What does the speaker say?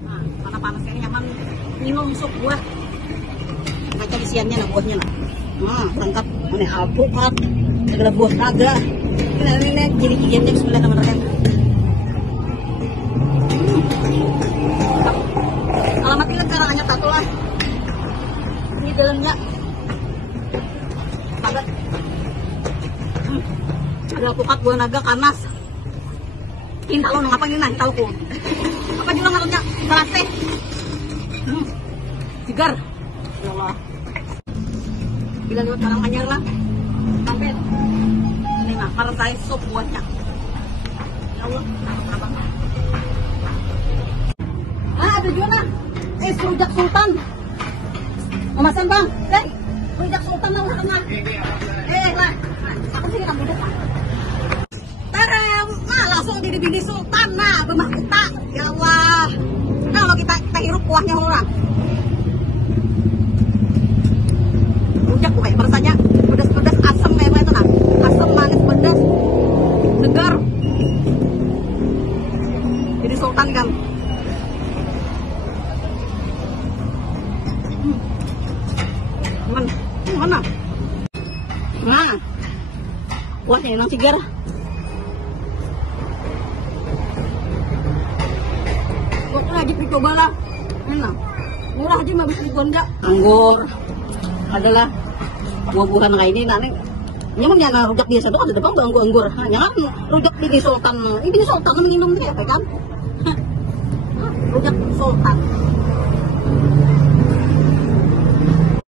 Nah, panas-panas ini nyaman minum sup buah. Baca isiannya nah buahnya nah. Nah, lengkap ini alpukat, segala buah naga. Ini jadi bismillah teman-teman. Alamat ini sekarang hanya satu lah. Ini dalamnya padat. Ada alpukat, buah naga, kanas. Ini tahu ngapa ini nah tahu ku. Apa juga ngaruhnya terase. Segar. Ya Allah. Bila lewat Karanganyar lah. Sampai ini nah partai sup buahnya. Ya Allah. Ada juga nah. Rujak sultan. Memasan bang. Rujak sultan lah tengah. Lah. Aku sini kamu duduk pak. Nah langsung di bini sultan nah bemah kita. Ya Allah. Nah kalau kita hirup kuahnya orang. Rujak kayak rasanya pedas-pedas asam kayak itu nah. Asam manis pedas. Segar. Jadi sultan kan. Mana? Nah, kuahnya emang segar. Kok aja dicoba lah, enak. Murah aja mah bisa digonda. Anggur adalah buah-buahan kayak ini. Nanti nyaman jangan rujak biasa tuh ada depan tuh anggur. Jangan rujak di sultan. Ini sultan minum dia, kan? Rujak sultan.